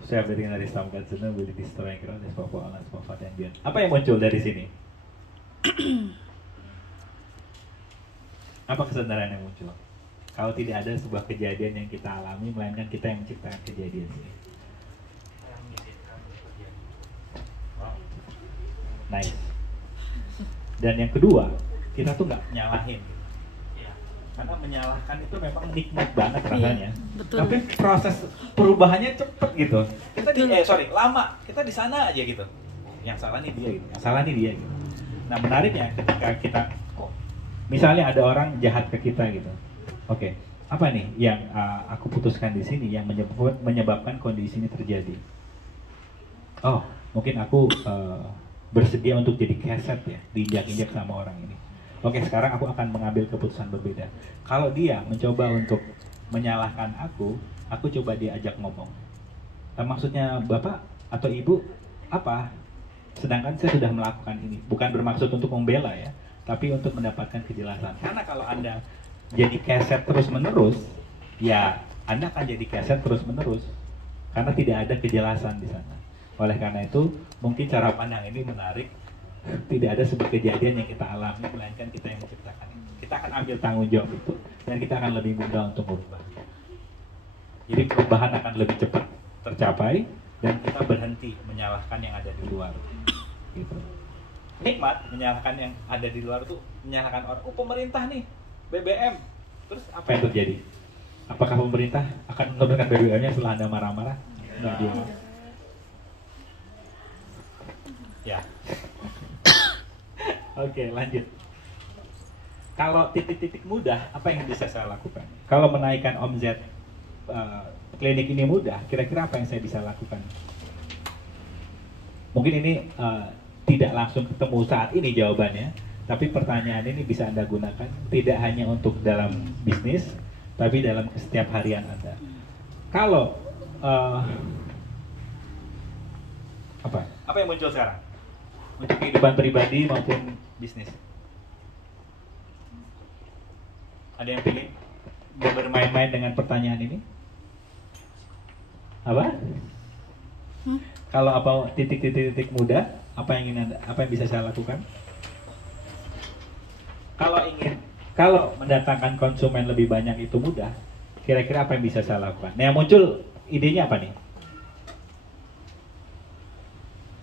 Saya beri dari Samkat Zena, boleh destroy ground, Allah, dan beyond. Apa yang muncul dari sini? Apa kesadaran yang muncul? Kalau tidak ada sebuah kejadian yang kita alami, melainkan kita yang menciptakan kejadian ini. Nice. Dan yang kedua, kita tuh nggak nyalahin. Karena menyalahkan itu memang nikmat banget rasanya. Betul. Tapi proses perubahannya cepet gitu. Kita lama. Kita di sana aja gitu. Yang salah nih dia gitu. Yang salah nih dia gitu. Nah, menariknya ketika kita misalnya ada orang jahat ke kita gitu. Oke, apa nih yang aku putuskan di sini yang menyebabkan kondisi ini terjadi? Oh, mungkin aku bersedia untuk jadi keset ya, diinjak-injak sama orang ini. Oke, sekarang aku akan mengambil keputusan berbeda. Kalau dia mencoba untuk menyalahkan aku coba diajak ngomong. Maksudnya Bapak atau Ibu apa? Sedangkan saya sudah melakukan ini. Bukan bermaksud untuk membela ya, tapi untuk mendapatkan kejelasan. Karena kalau Anda jadi keset terus-menerus, ya Anda akan jadi keset terus-menerus. Karena tidak ada kejelasan di sana. Oleh karena itu, mungkin cara pandang ini menarik. Tidak ada sebuah kejadian yang kita alami, melainkan kita yang menciptakan itu. Kita akan ambil tanggung jawab itu, dan kita akan lebih mudah untuk berubah. Jadi perubahan akan lebih cepat tercapai, dan kita berhenti menyalahkan yang ada di luar. Gitu. Nikmat menyalahkan yang ada di luar itu, menyalahkan orang. Oh, pemerintah nih, BBM. Terus apa yang terjadi? Apakah pemerintah akan menurunkan BBM-nya setelah Anda marah-marah? Nggak dia. Ya. Oke, lanjut. Kalau titik-titik mudah, apa yang bisa saya lakukan? Kalau menaikkan omzet klinik ini mudah, kira-kira apa yang saya bisa lakukan? Mungkin ini tidak langsung ketemu saat ini jawabannya, tapi pertanyaan ini bisa Anda gunakan tidak hanya untuk dalam bisnis, tapi dalam setiap harian Anda. Kalau apa yang muncul sekarang? Untuk kehidupan pribadi maupun bisnis. Ada yang pilih? Mau bermain-main dengan pertanyaan ini? Apa? Kalau apa titik-titik mudah, apa yang bisa saya lakukan? Kalau mendatangkan konsumen lebih banyak itu mudah, kira-kira apa yang bisa saya lakukan? Nah, yang muncul idenya apa nih?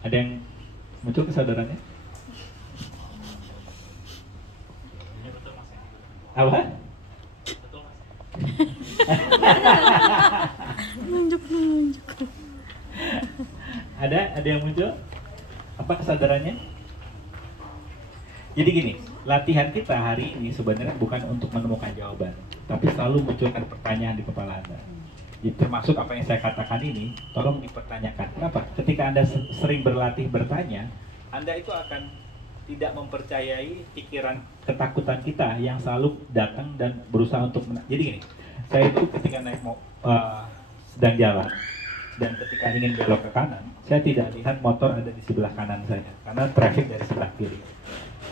Ada yang muncul kesadarannya? Apa? Nunjuk. Ada yang muncul? Apa kesadarannya? Jadi gini, latihan kita hari ini sebenarnya bukan untuk menemukan jawaban, tapi selalu munculkan pertanyaan di kepala Anda. Jadi termasuk apa yang saya katakan ini, tolong dipertanyakan. Kenapa? Ketika Anda sering berlatih bertanya, Anda itu akan tidak mempercayai pikiran ketakutan kita yang selalu datang dan berusaha untuk jadi gini, saya itu ketika sedang jalan dan ketika ingin belok ke kanan, saya tidak lihat motor ada di sebelah kanan saya karena traffic dari sebelah kiri.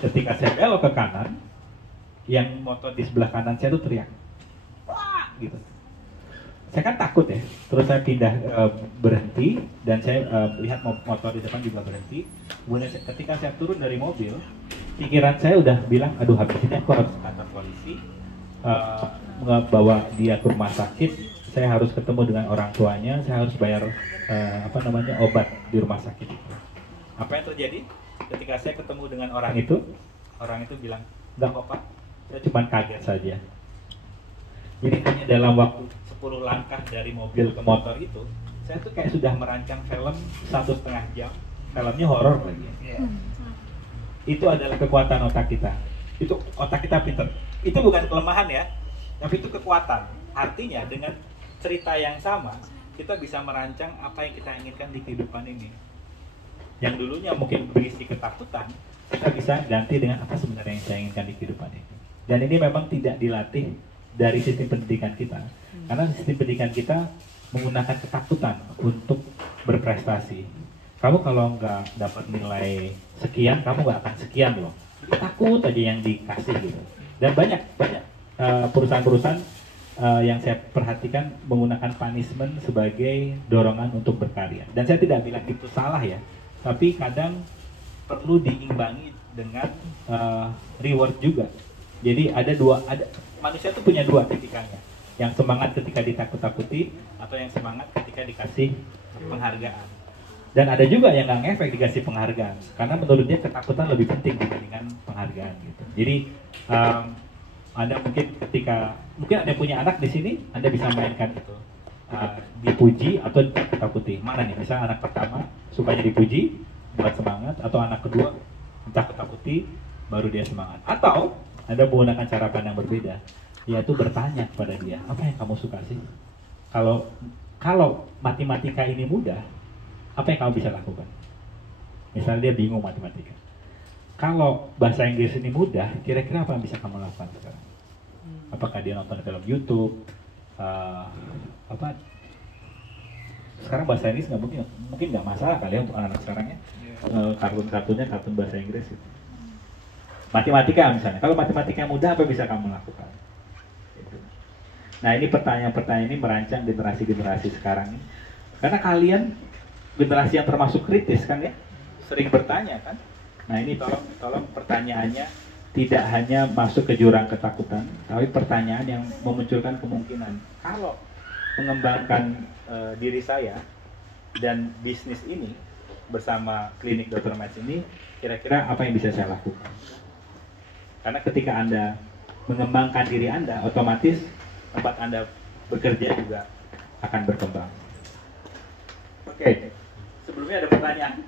Ketika saya belok ke kanan, yang motor di sebelah kanan saya tuh teriak, wah, gitu. Saya kan takut ya, terus saya pindah berhenti dan saya lihat motor di depan juga berhenti. Kemudian ketika saya turun dari mobil, pikiran saya udah bilang, aduh habis ini aku harus ke kantor polisi, bawa dia ke rumah sakit, saya harus ketemu dengan orang tuanya, saya harus bayar obat di rumah sakit itu. Apa yang terjadi? Ketika saya ketemu dengan orang itu bilang, enggak kok Pak, saya cuma kaget saja. Jadi hanya dalam waktu 10 langkah dari mobil ke motor itu, saya tuh kayak sudah merancang film 1,5 jam. Filmnya horor lagi. Itu adalah kekuatan otak kita. Itu otak kita pinter. Itu bukan kelemahan ya, tapi itu kekuatan. Artinya dengan cerita yang sama, kita bisa merancang apa yang kita inginkan di kehidupan ini. Yang dulunya mungkin berisi ketakutan, kita bisa ganti dengan apa sebenarnya yang saya inginkan di kehidupan ini. Dan ini memang tidak dilatih dari sistem pendidikan kita. Karena sistem pendidikan kita menggunakan ketakutan untuk berprestasi. Kamu kalau nggak dapat nilai sekian, kamu nggak akan sekian loh. Takut aja yang dikasih gitu. Dan banyak perusahaan-perusahaan yang saya perhatikan menggunakan punishment sebagai dorongan untuk berkarya. Dan saya tidak bilang itu salah ya, tapi kadang perlu diimbangi dengan reward juga. Jadi ada manusia itu punya dua tipikalnya, yang semangat ketika ditakut-takuti atau yang semangat ketika dikasih penghargaan. Dan ada juga yang nggak ngefek dikasih penghargaan, karena menurut dia ketakutan lebih penting dibandingkan penghargaan gitu. Jadi Anda mungkin Anda punya anak di sini, Anda bisa mainkan itu dipuji atau ditakut-takuti. Mana nih? Misalnya anak pertama sukanya dipuji buat semangat, atau anak kedua ditakut-takuti baru dia semangat. Atau Anda menggunakan cara pandang berbeda, yaitu bertanya kepada dia, apa yang kamu suka sih? Kalau matematika ini mudah, apa yang kamu bisa lakukan? Misalnya dia bingung matematika. Kalau bahasa Inggris ini mudah, kira-kira apa yang bisa kamu lakukan sekarang? Apakah dia nonton film YouTube? Sekarang bahasa Inggris mungkin nggak masalah kali ya untuk anak-anak sekarang ya. Kartun-kartunnya kartun bahasa Inggris gitu. Matematika misalnya. Kalau matematika mudah, apa yang bisa kamu lakukan? Gitu. Nah ini pertanyaan-pertanyaan ini merancang generasi-generasi sekarang ini. Karena kalian generasi yang termasuk kritis kan ya, sering bertanya kan. Nah ini tolong pertanyaannya tidak hanya masuk ke jurang ketakutan, tapi pertanyaan yang memunculkan kemungkinan. Kalau mengembangkan diri saya dan bisnis ini bersama klinik Dr. Match ini, kira-kira apa yang bisa saya lakukan? Karena ketika Anda mengembangkan diri Anda, otomatis tempat Anda bekerja juga akan berkembang. Oke. Sebelumnya ada pertanyaan?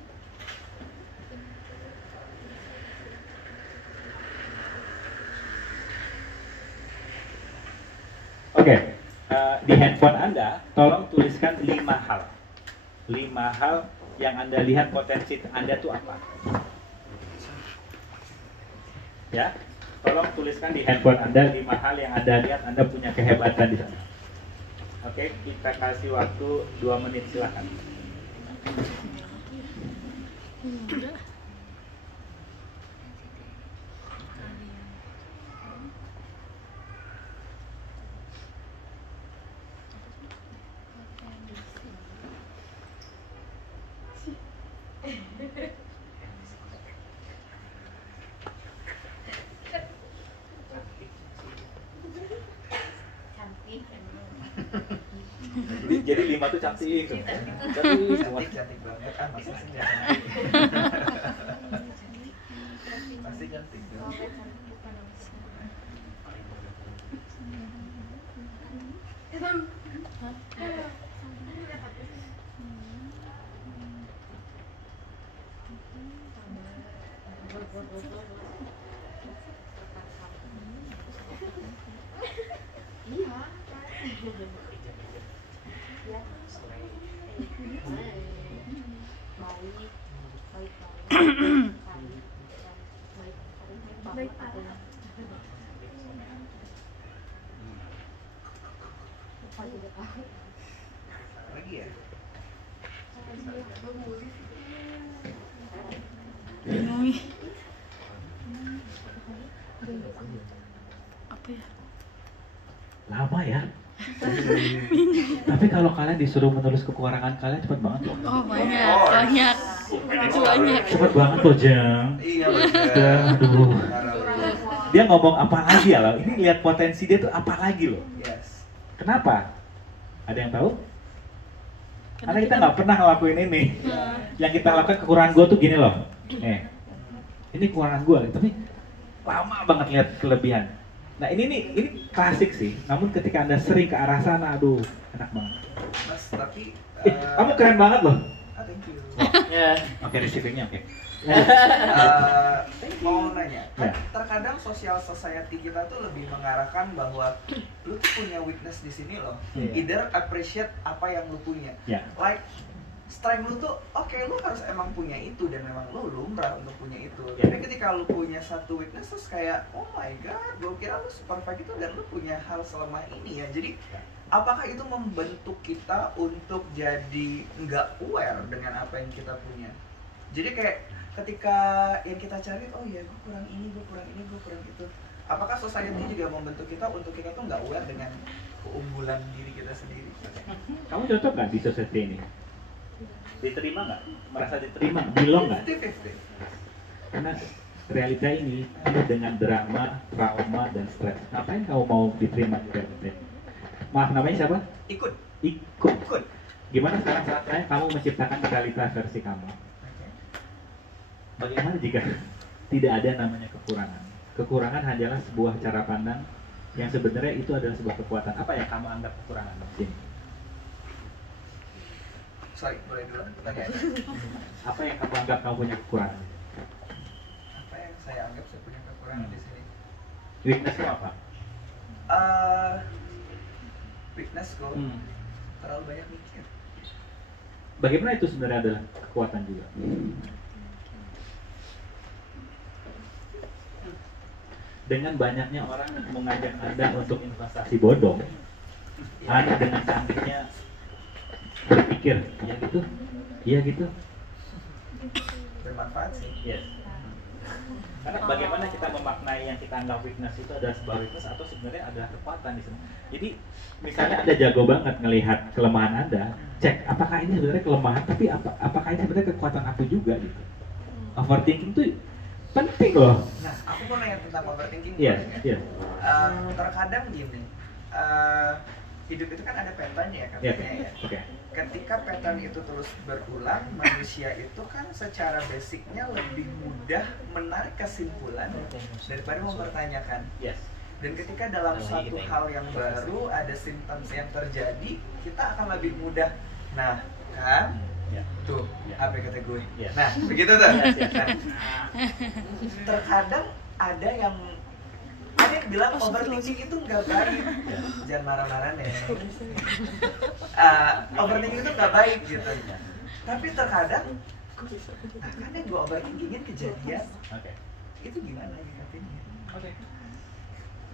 Oke. Di handphone Anda, tolong tuliskan 5 hal. 5 hal yang Anda lihat potensi Anda itu apa? Ya, tolong tuliskan di handphone Anda 5 hal yang Anda lihat Anda punya kehebatan di sana. Oke, kita kasih waktu 2 menit, silakan. Jadi 5 tuh cantik. Cantik banget kan, masa sih cantik. Pasti cantik dong. Lagi ya? Apa ya? Lama ya. Tapi kalau kalian disuruh menulis kekurangan kalian cepat banget loh. Oh banyak. Cepat banget loh Jeng. Iya bener. Aduh. Dia ngomong apa lagi ya loh. Ini lihat potensi dia tuh apa lagi loh. Yes. Kenapa? Ada yang tahu? Karena kita nggak pernah ngelakuin ini. Yang kita lakukan kekurangan gue tuh gini loh. Ini kekurangan gue, tapi lama banget lihat kelebihan. Nah ini klasik sih. Namun ketika Anda sering ke arah sana, aduh, enak banget. Mas, tapi Kamu keren banget loh. thank you. Oke, receivingnya oke. Mau nanya, Ya. terkadang sosial society kita tuh lebih mengarahkan bahwa lu tuh punya weakness di sini loh. Iya. Either appreciate apa yang lu punya. Ya. Like strength lu tuh oke, lu harus emang punya itu dan memang lu lumrah untuk punya itu. Ya. Tapi ketika lu punya satu weakness terus kayak oh my god, gue kira lu super perfect itu dan lu punya hal selemah ini ya. Jadi apakah itu membentuk kita untuk jadi nggak aware dengan apa yang kita punya? Jadi kayak ketika yang kita cari, oh ya gue kurang ini, gue kurang ini, gue kurang itu. Apakah society juga membentuk kita untuk kita tuh nggak aware dengan keunggulan diri kita sendiri? Kamu cocok nggak di society ini? Diterima nggak? Merasa diterima? Belong nggak? 50-50. Karena realita ini penuh dengan drama, trauma, dan stres. Ngapain kamu mau diterima di realita ini? Maaf, namanya siapa? Ikut. Ikut. Gimana sekarang saatnya kamu menciptakan realita versi kamu? Bagaimana jika tidak ada namanya kekurangan? Kekurangan hanyalah sebuah cara pandang yang sebenarnya itu adalah sebuah kekuatan. Apa yang kamu anggap kekurangan di sini? Sorry, boleh dulu pertanyaannya. Apa yang kamu anggap kamu punya kekurangan? Apa yang saya anggap saya punya kekurangan di sini? Weakness-mu apa? Weaknessku terlalu banyak mikir. Bagaimana itu sebenarnya adalah kekuatan juga? Dengan banyaknya orang mengajak Anda untuk investasi bodong, Anda dengan cantiknya berpikir, ya gitu, iya gitu. Bermanfaat sih. Yes. Karena bagaimana kita memaknai yang kita anggap weakness itu adalah sebuah weakness atau sebenarnya adalah kekuatan di sana. Jadi misalnya Anda jago banget ngelihat kelemahan Anda, cek apakah ini sebenarnya kelemahan, tapi apakah ini sebenarnya kekuatan aku juga gitu. Overthinking tuh penting loh. Nah, aku mau nanya tentang overthinking. Iya, iya. Terkadang gini, hidup itu kan ada patternnya ya Iya, katanya ya. oke. Ketika pattern itu terus berulang, manusia itu kan secara basicnya lebih mudah menarik kesimpulan daripada mempertanyakan. Yes. Dan ketika dalam suatu hal yang baru ada symptoms yang terjadi, kita akan lebih mudah. Nah, kan? Ya. Tuh, Ya. apa kata gue? Ya. Nah, begitu tuh. Ya, ya. Nah, terkadang ada yang bilang overthinking itu nggak baik. Jangan marah-marah nih. Overthinking itu nggak baik gitu. Tapi terkadang, kan yang gue overthinkingin kejadian. Oke. Itu gimana ingatinnya? Oke.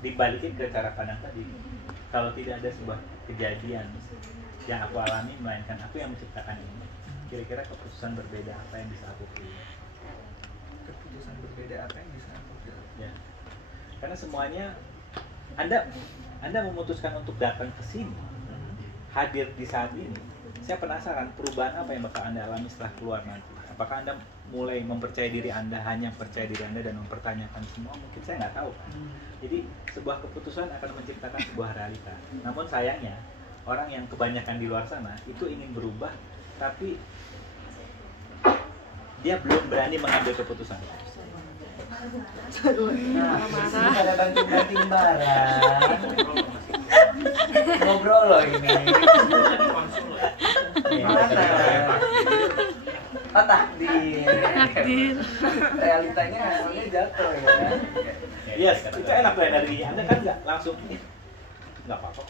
Dibalikin ke cara pandang tadi. Kalau tidak ada sebuah kejadian yang aku alami, melainkan aku yang menciptakan ini, kira-kira keputusan berbeda apa yang bisa aku pilih? Keputusan berbeda apa yang bisa aku pilih? Ya. Karena semuanya Anda memutuskan untuk datang ke sini, hadir di saat ini. Saya penasaran perubahan apa yang bakal Anda alami setelah keluar nanti. Apakah Anda mulai mempercayai diri Anda, hanya percaya diri Anda dan mempertanyakan semua? Mungkin saya nggak tahu kan. Jadi sebuah keputusan akan menciptakan sebuah realita. Namun sayangnya orang yang kebanyakan di luar sana itu ingin berubah, tapi dia belum berani mengambil keputusan. Nah, ada banting-banting barang. Ngobrol loh ini. Oh, takdir. Realitanya hasilnya jatuh ya. Yes, itu enak tuh energinya. Anda kan nggak langsung nggak apa-apa.